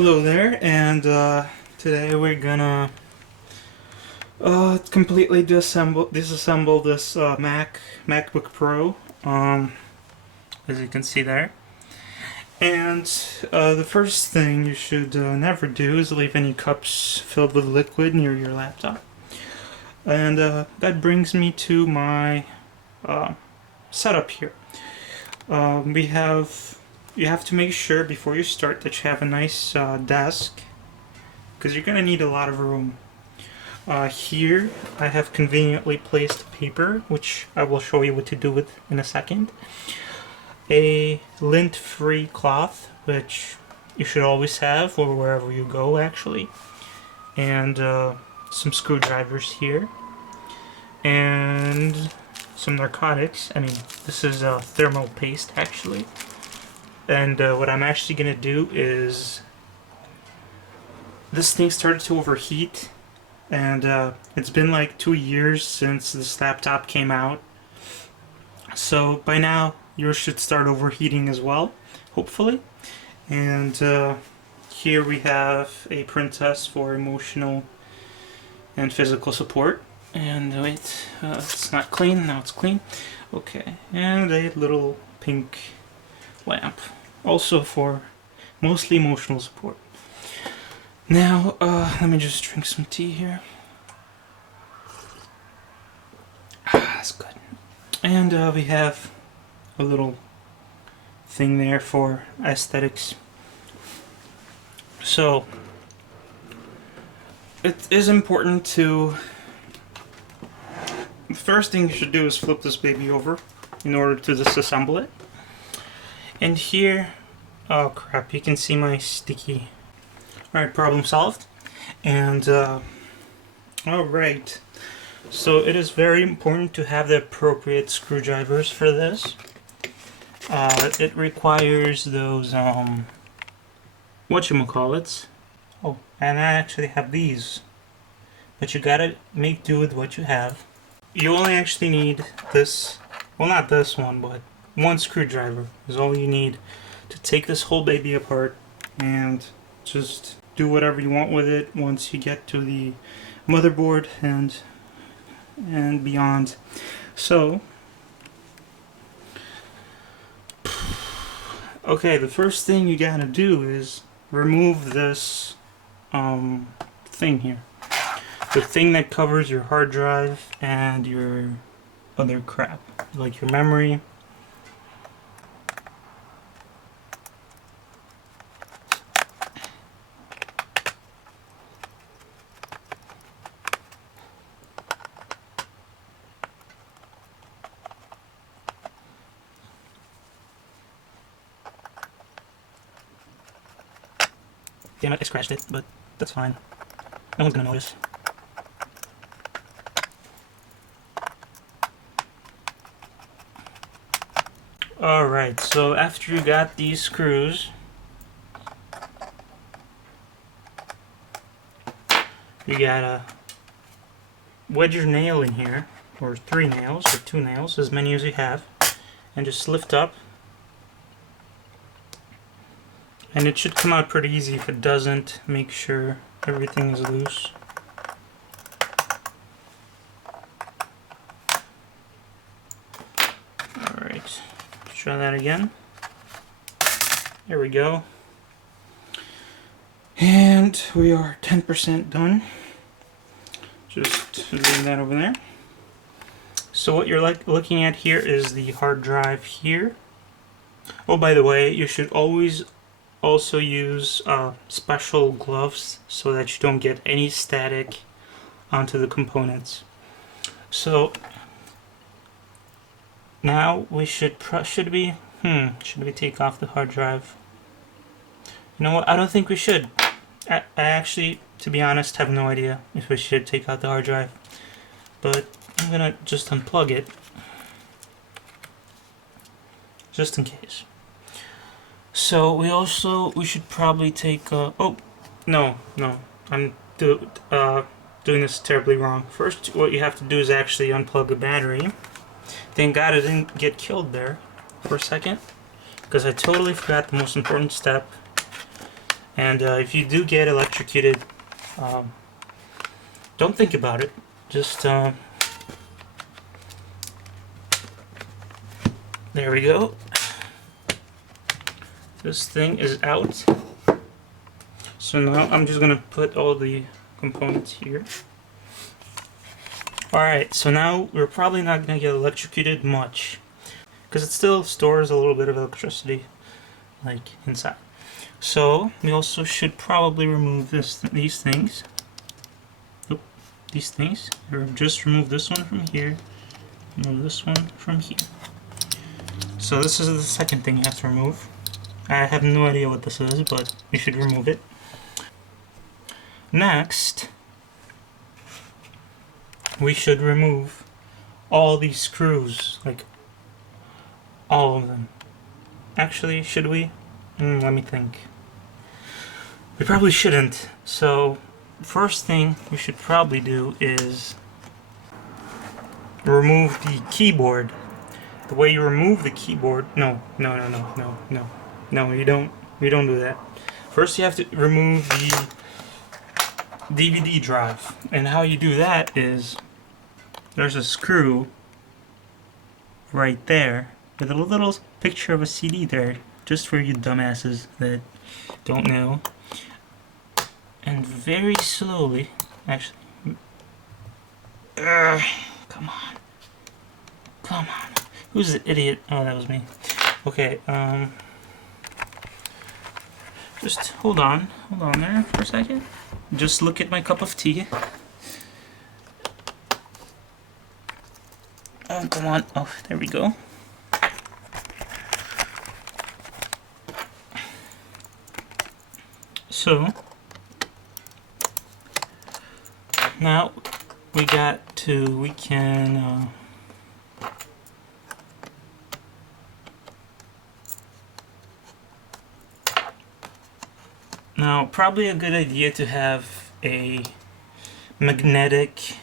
Hello there, and today we're gonna completely disassemble this MacBook Pro, as you can see there. And the first thing you should never do is leave any cups filled with liquid near your laptop. And that brings me to my setup here. You have to make sure before you start that you have a nice desk, because you're going to need a lot of room. Here I have conveniently placed paper, which I will show you what to do with in a second. A lint-free cloth, which you should always have or wherever you go actually. And some screwdrivers here. And some narcotics. I mean, this is thermal paste actually. And what I'm actually going to do is, this thing started to overheat, and it's been like 2 years since this laptop came out. So by now, yours should start overheating as well, hopefully. And here we have a print test for emotional and physical support. And wait, it's not clean, now it's clean. Okay, and a little pink lamp. Also for mostly emotional support. Now, let me just drink some tea here. That's good. And we have a little thing there for aesthetics. So, it is important to... The first thing you should do is flip this baby over in order to disassemble it. And here, oh crap, you can see my sticky. Alright, problem solved. And, alright. So it is very important to have the appropriate screwdrivers for this. It requires those, whatchamacallits. Oh, and I actually have these. But you gotta make do with what you have. You only actually need this, well not this one, but one screwdriver is all you need to take this whole baby apart and just do whatever you want with it once you get to the motherboard and beyond. So, okay, the first thing you gotta do is remove this thing here. The thing that covers your hard drive and your other crap, like your memory. Damn it, I scratched it, but that's fine. No one's gonna notice. Alright, so after you got these screws, you gotta wedge your nail in here, or 3 nails, or 2 nails, as many as you have, and just lift up. And it should come out pretty easy. If it doesn't, make sure everything is loose. Alright, try that again. There we go. And we are 10% done. Just leave that over there. So what you're looking at here is the hard drive here. Oh, by the way, you should always also use special gloves so that you don't get any static onto the components. So now we should we take off the hard drive? You know what, I don't think we should. I actually, to be honest, have no idea if we should take out the hard drive, but I'm gonna just unplug it just in case. So we should probably take oh no, I'm doing this terribly wrong. First, what you have to do is actually unplug the battery. Thank God I didn't get killed there for a second, because I totally forgot the most important step, And if you do get electrocuted, don't think about it. Just there we go. This thing is out. So now I'm just gonna put all the components here. Alright, so now we're probably not gonna get electrocuted much, because it still stores a little bit of electricity like inside. So we also should probably remove these things. Oop, these things. Or just remove this one from here. Remove this one from here. So this is the second thing you have to remove. I have no idea what this is, but we should remove it. Next, we should remove all these screws, like all of them. Actually, should we? Let me think. We probably shouldn't. So, first thing we should probably do is remove the keyboard. The way you remove the keyboard, no, you don't do that. First you have to remove the DVD drive, and how you do that is there's a screw right there with a little picture of a CD there, just for you dumbasses that don't know. And very slowly, actually, come on, who's the idiot? Oh, that was me. Okay, just hold on there for a second. Just look at my cup of tea. Oh, come on. Oh, there we go. So, now we can now, probably a good idea to have a magnetic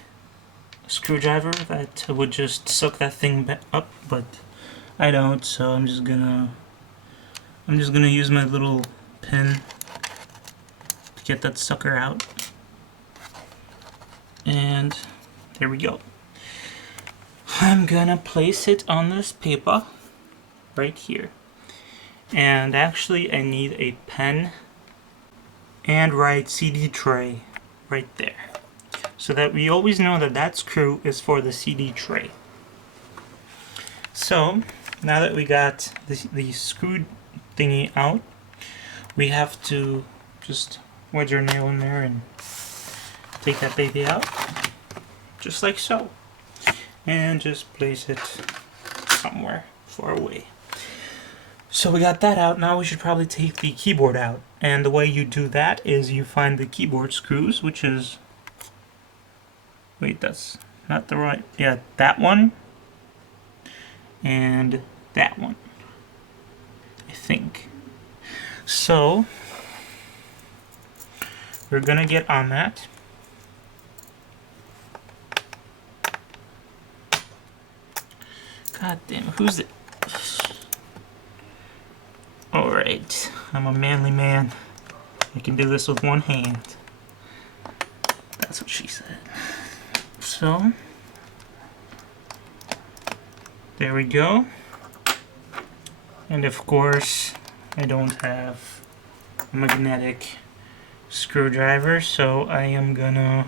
screwdriver that would just suck that thing up, but I don't, so I'm just gonna use my little pin to get that sucker out. And there we go. I'm gonna place it on this paper right here. And actually I need a pen and write CD tray right there, so that we always know that that screw is for the CD tray. So now that we got the screw thingy out, we have to just wedge our nail in there and take that baby out, just like so, and just place it somewhere far away. So we got that out. Now we should probably take the keyboard out. And the way you do that is you find the keyboard screws, which is... Wait, that's not the right... Yeah, that one. And that one. I think. So, we're gonna get on that. God damn, who's it? Alright, I'm a manly man. I can do this with one hand. That's what she said. So, there we go. And of course, I don't have a magnetic screwdriver, so I am gonna...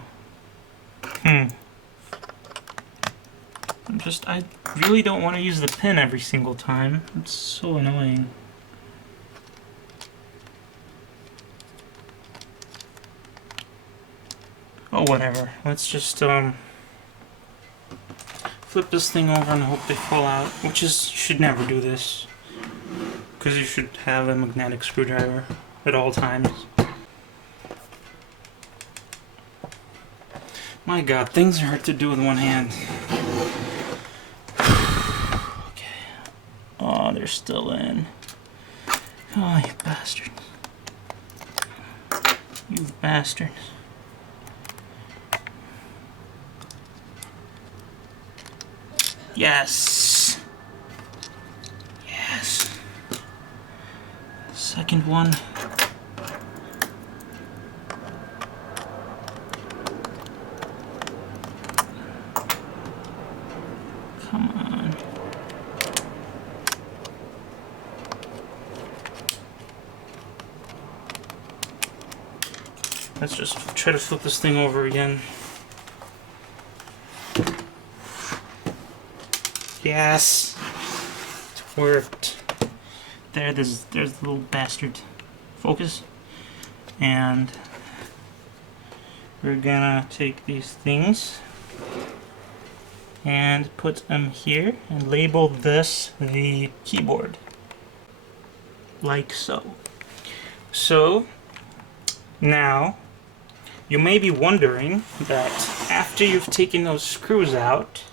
I really don't want to use the pin every single time. It's so annoying. Oh, whatever. Let's just flip this thing over and hope they fall out, which is, you should never do this, because you should have a magnetic screwdriver at all times. My god, things are hard to do with one hand. Okay. Oh, they're still in. Oh, you bastards. You bastards. Yes! Yes! Second one. Let's just try to flip this thing over again. Yes! It worked. There's the little bastard. Focus. And we're gonna take these things and put them here and label this the keyboard. Like so. So, now, you may be wondering that after you've taken those screws out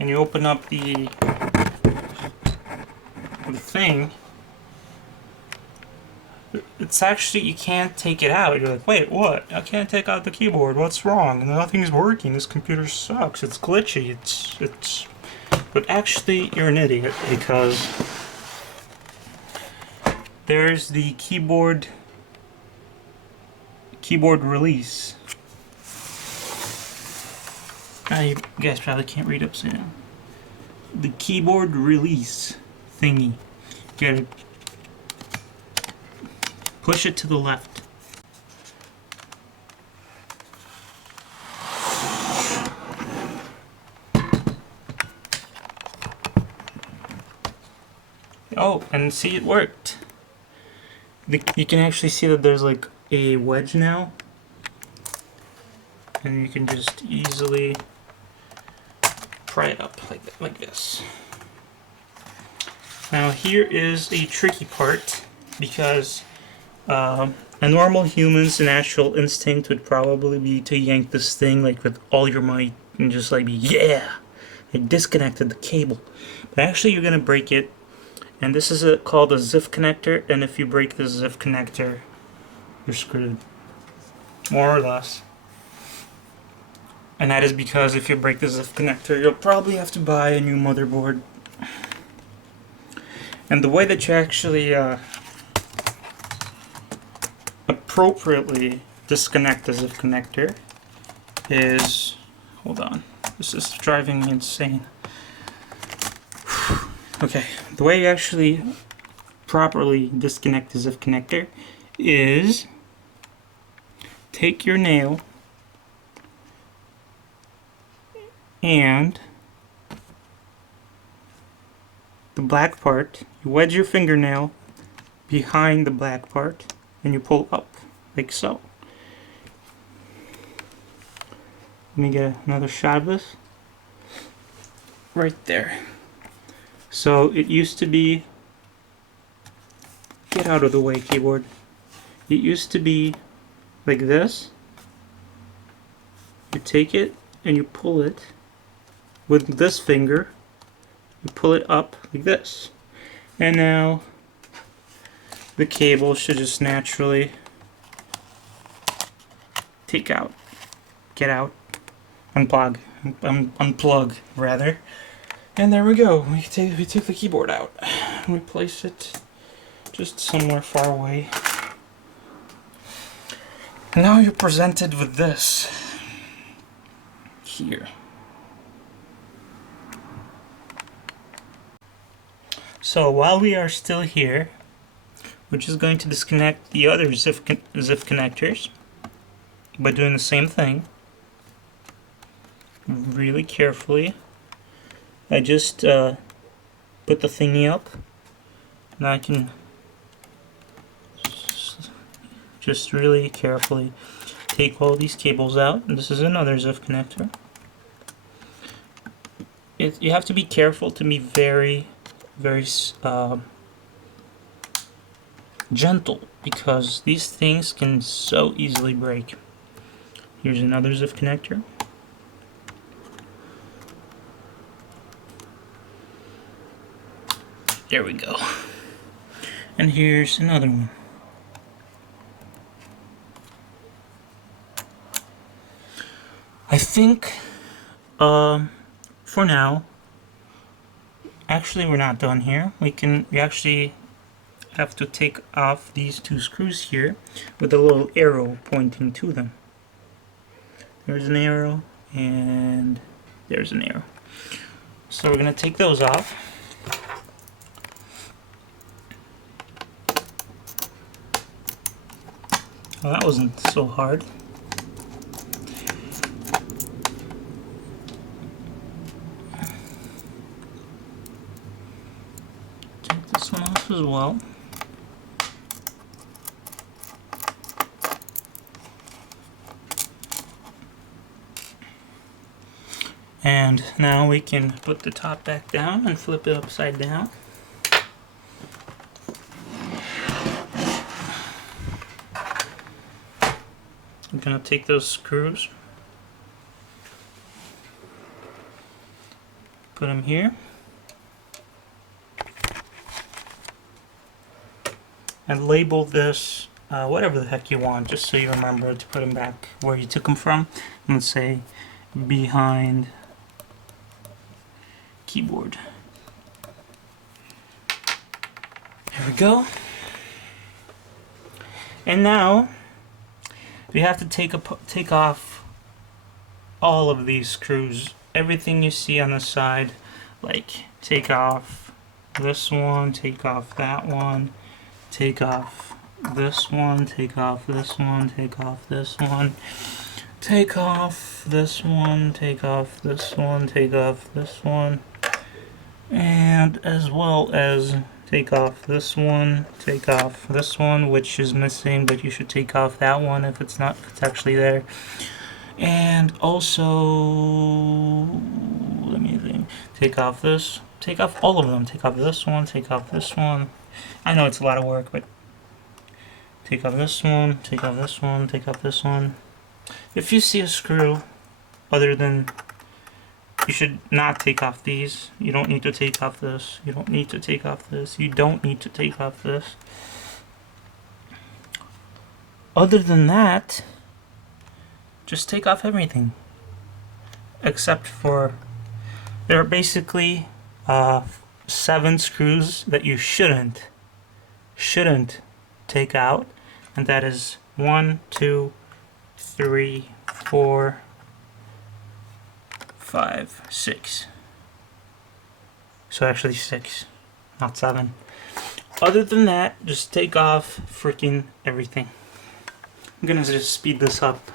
and you open up the thing, it's actually, you can't take it out. You're like, wait, what? I can't take out the keyboard. What's wrong? Nothing's working. This computer sucks. It's glitchy. It's... But actually, you're an idiot, because there's the keyboard release. You guys probably can't read upside down. The keyboard release thingy. You gotta push it to the left. Oh, and see, it worked. You can actually see that there's like a wedge now, and you can just easily pry it up like this. Now here is a tricky part, because a normal human's natural instinct would probably be to yank this thing like with all your might and just like be, yeah, I disconnected the cable. But actually you're gonna break it, and this is called a ZIF connector, and if you break the ZIF connector, you're screwed, more or less. And that is because if you break the ZIF connector, you'll probably have to buy a new motherboard. And the way that you actually appropriately disconnect the ZIF connector is... Hold on. This is driving me insane. Okay, the way you actually properly disconnect the ZIF connector is take your nail and the black part, you wedge your fingernail behind the black part and you pull up like so. Let me get another shot of this. Right there. So it used to be, get out of the way, keyboard. It used to be like this. You take it and you pull it with this finger. You pull it up like this. And now the cable should just naturally take out, get out, unplug, unplug rather. And there we go. We take the keyboard out and we place it just somewhere far away. And now you're presented with this here. So while we are still here, we're just going to disconnect the other ZIF connectors by doing the same thing really carefully. I just put the thingy up. Now I can just really carefully take all these cables out. And this is another ZIF connector. You have to be careful to be very gentle, because these things can so easily break. Here's another ZIF connector. There we go. And here's another one. I think for now, actually we're not done here. We actually have to take off these two screws here with a little arrow pointing to them. There's an arrow and there's an arrow. So we're going to take those off. Well, that wasn't so hard. Take this one off as well. And now we can put the top back down and flip it upside down. I'm going to take those screws, put them here, and label this whatever the heck you want, just so you remember to put them back where you took them from. Let's say behind keyboard. There we go. And now we have to take off all of these screws, everything you see on the side, like take off this one, take off that one, take off this one, take off this one, take off this one, take off this one, take off this one, take off this one, and as well as take off this one, take off this one, which is missing, but you should take off that one if it's actually there. And also, let me think, take off this, take off all of them, take off this one, take off this one. I know it's a lot of work, but take off this one, take off this one, take off this one. If you see a screw other than, you should not take off these. You don't need to take off this. You don't need to take off this. You don't need to take off this. Other than that, just take off everything. Except for, there are basically 7 screws that you shouldn't take out. And that is 1, 2, 3, 4, 5, 6. So actually 6, not 7. Other than that, just take off freaking everything. I'm gonna just speed this up.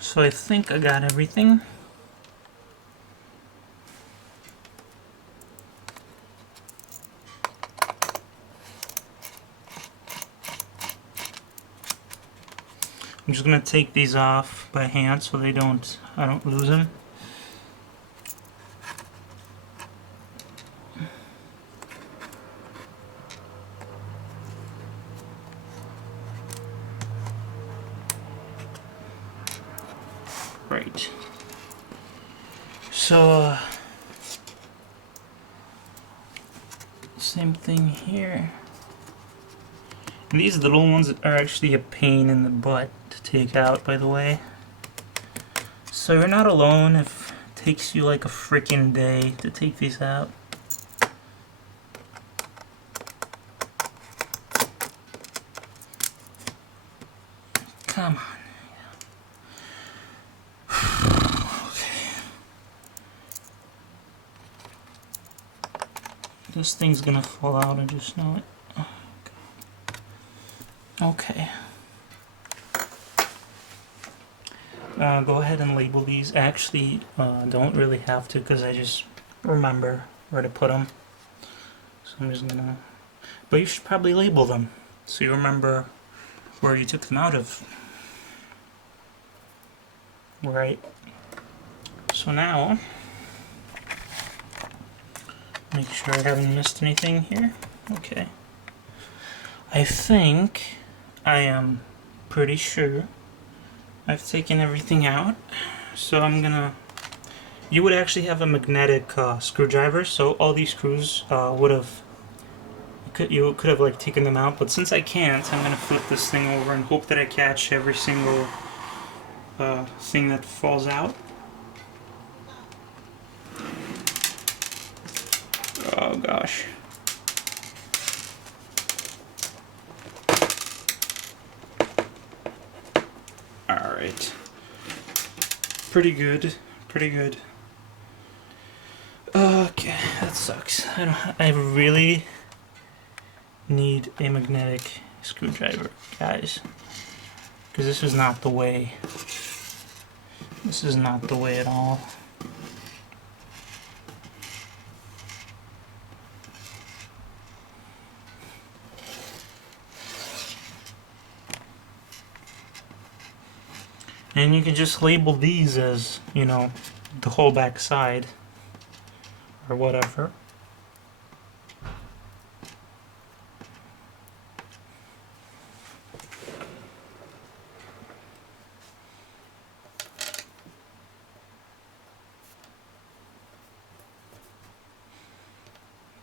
So I think I got everything. I'm just gonna take these off by hand so I don't lose them. Right. So same thing here. And these little ones are actually a pain in the butt to take out, by the way. So you're not alone if it takes you like a freaking day to take these out. Come on. This thing's gonna fall out, I just know it. Okay. Go ahead and label these. Actually, don't really have to because I just remember where to put them. So I'm just gonna... But you should probably label them so you remember where you took them out of. Right. So now, make sure I haven't missed anything here. Okay. I think, I am pretty sure I've taken everything out. So I'm gonna, you would actually have a magnetic screwdriver, so all these screws would have, you could have like taken them out, but since I can't, I'm gonna flip this thing over and hope that I catch every single thing that falls out. Oh gosh. Alright. Pretty good. Pretty good. Okay, that sucks. I really need a magnetic screwdriver, guys. Because this is not the way. This is not the way at all. And you can just label these as, you know, the whole back side or whatever.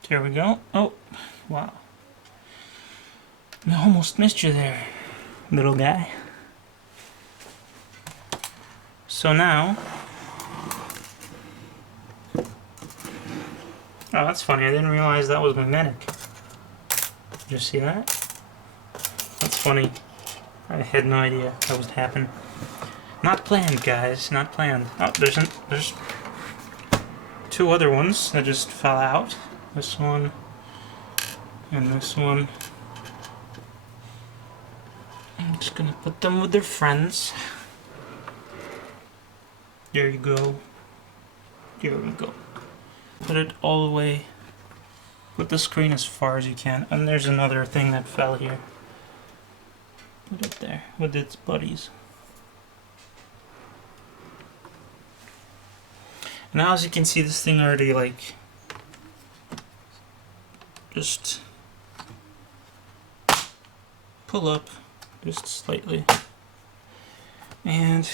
There we go. Oh, wow. I almost missed you there, little guy. So now, oh, that's funny. I didn't realize that was magnetic. Did you see that? That's funny. I had no idea that would happen. Not planned, guys. Not planned. Oh, there's two other ones that just fell out. This one and this one. I'm just gonna put them with their friends. There you go. There we go. Put it all the way. Put the screen as far as you can. And there's another thing that fell here. Put it there with its buddies. Now as you can see, this thing already like just pull up just slightly. And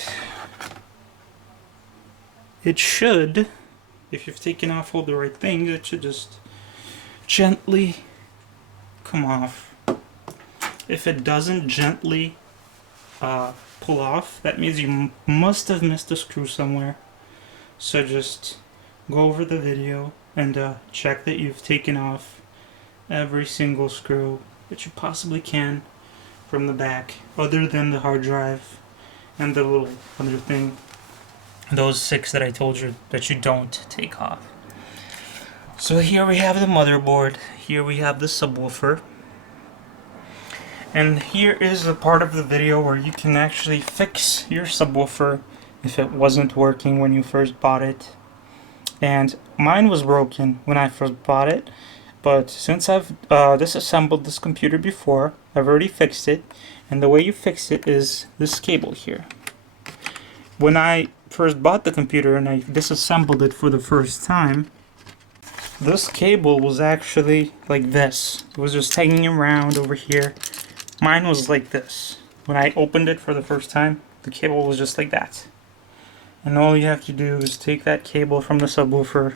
it should, if you've taken off all the right things, it should just gently come off. If it doesn't gently pull off, that means you must have missed a screw somewhere. So just go over the video and check that you've taken off every single screw that you possibly can from the back, other than the hard drive and the little other thing. Those 6 that I told you that you don't take off. So here we have the motherboard, here we have the subwoofer, and here is the part of the video where you can actually fix your subwoofer if it wasn't working when you first bought it. And mine was broken when I first bought it, but since I've disassembled this computer before, I've already fixed it, and the way you fix it is this cable here. When I first bought the computer and I disassembled it for the first time, this cable was actually like this. It was just hanging around over here. Mine was like this. When I opened it for the first time, the cable was just like that. And all you have to do is take that cable from the subwoofer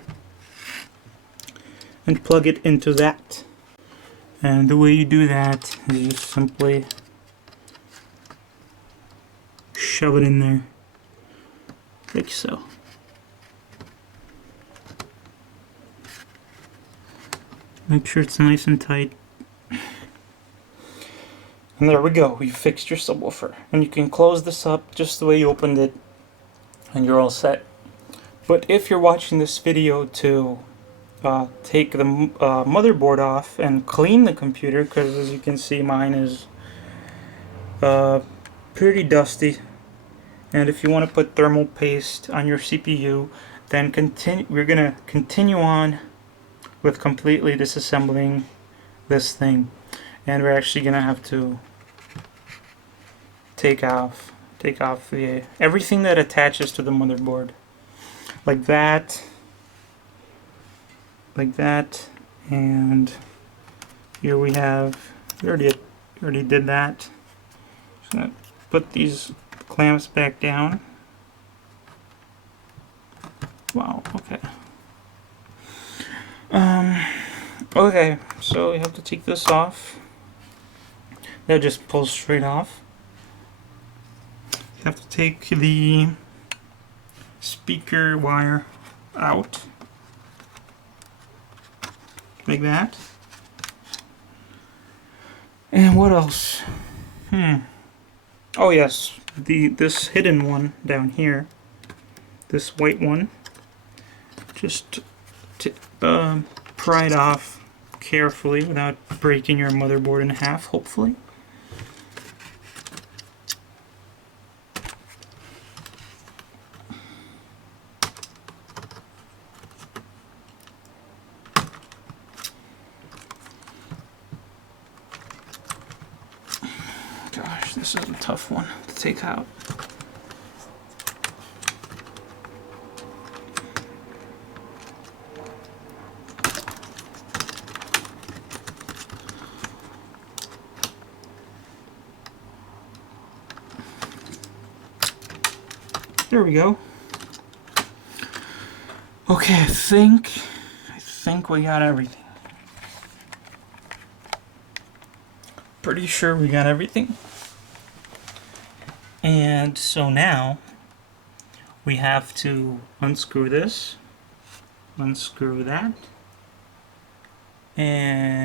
and plug it into that. And the way you do that is you just simply shove it in there, like so. Make sure it's nice and tight. And there we go, we fixed your subwoofer. And you can close this up just the way you opened it, and you're all set. But if you're watching this video to take the motherboard off and clean the computer, because as you can see mine is pretty dusty, and if you want to put thermal paste on your CPU, then we're going to continue on with completely disassembling this thing, and we're actually going to have to take off take off everything that attaches to the motherboard, like that, and here we already did that. Just gonna put these clamps back down. Wow. Okay. Okay. So we have to take this off. That just pulls straight off. You have to take the speaker wire out, like that. And what else? Oh yes, this hidden one down here, this white one. Just pry it off carefully without breaking your motherboard in half, hopefully. Gosh, this is a tough one to take out. There we go. Okay, I think we got everything. Pretty sure we got everything. And so now we have to unscrew this, unscrew that, and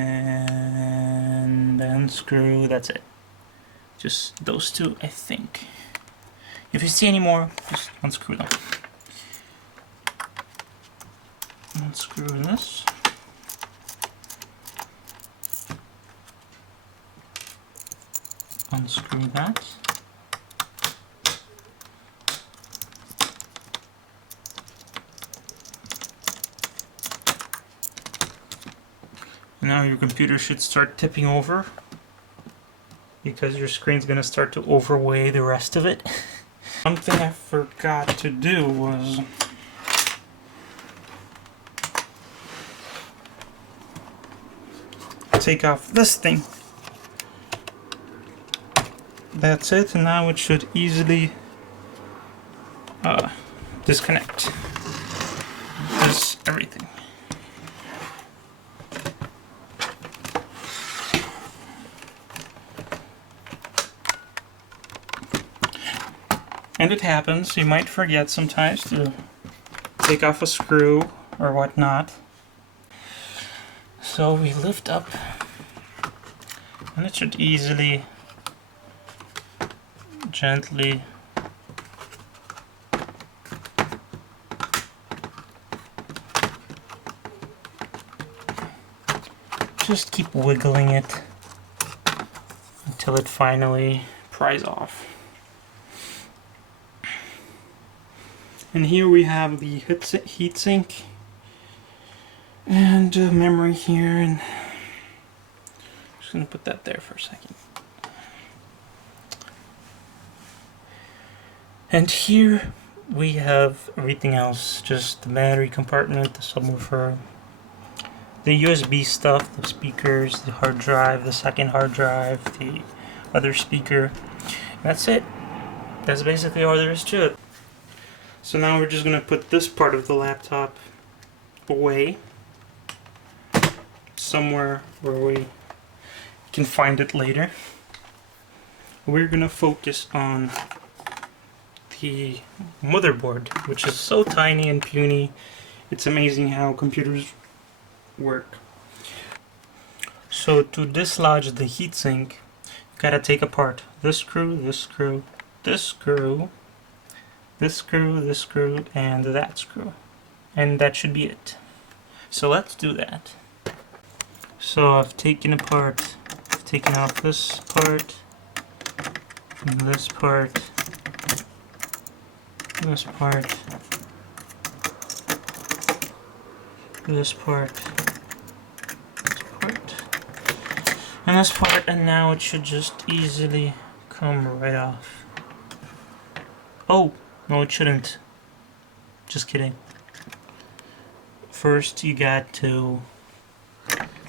unscrew, that's it. Just those two, I think. If you see any more, just unscrew them. Unscrew this. Unscrew that. Now your computer should start tipping over because your screen's going to start to overweigh the rest of it. One thing I forgot to do was take off this thing. That's it, and now it should easily disconnect. That's everything. And it happens, you might forget sometimes to take off a screw or whatnot. So we lift up, and it should easily, gently just keep wiggling it until it finally pries off. And here we have the heatsink and memory here, and I'm just going to put that there for a second. And here we have everything else, just the battery compartment, the subwoofer, the USB stuff, the speakers, the hard drive, the second hard drive, the other speaker. That's it. That's basically all there is to it. So now we're just going to put this part of the laptop away, somewhere where we can find it later. We're going to focus on the motherboard, which is so tiny and puny. It's amazing how computers work. So to dislodge the heatsink, you gotta take apart this screw, this screw, this screw, this screw, this screw, and that screw. And that should be it. So let's do that. So I've taken off this part, and this part, this part, this part, and this part, and now it should just easily come right off. Oh, no it shouldn't. Just kidding. First you got to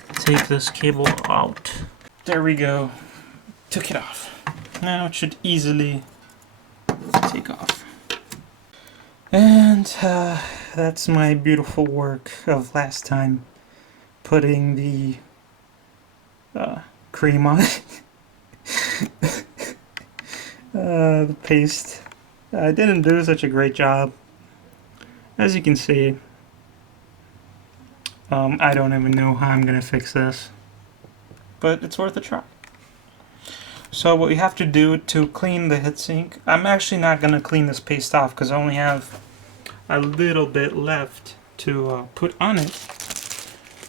take this cable out. There we go. Took it off. Now it should easily take off. And that's my beautiful work of last time. Putting the cream on it. The paste. I didn't do such a great job. As you can see, I don't even know how I'm gonna fix this. But it's worth a try. So what you have to do to clean the heatsink, I'm actually not going to clean this paste off because I only have a little bit left to put on it.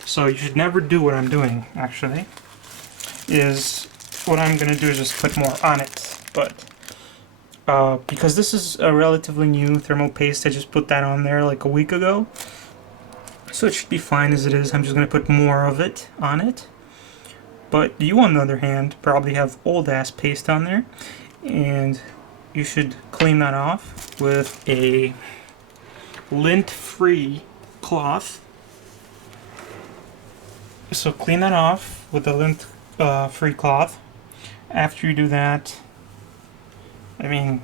So you should never do what I'm doing, actually. What I'm going to do is just put more on it. But because this is a relatively new thermal paste, I just put that on there like a week ago. So it should be fine as it is. I'm just going to put more of it on it. But you, on the other hand, probably have old-ass paste on there, and you should clean that off with a lint-free cloth. So clean that off with a lint-free cloth. After you do that, I mean,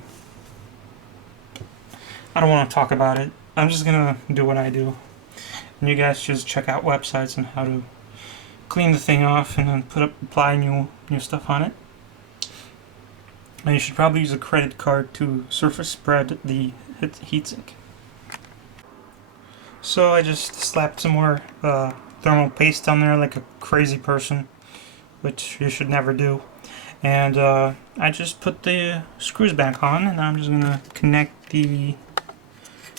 I don't want to talk about it. I'm just going to do what I do. And you guys just check out websites on how to clean the thing off and then apply new stuff on it. And you should probably use a credit card to surface spread the heatsink. So I just slapped some more thermal paste on there like a crazy person, which you should never do. And I just put the screws back on, and I'm just gonna connect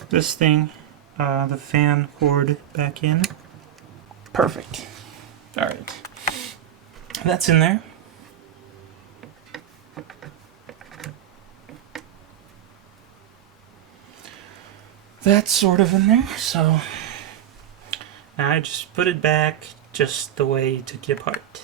this thing, the fan cord, back in. Perfect. Alright, that's in there. That's sort of in there, so now I just put it back just the way you took it apart.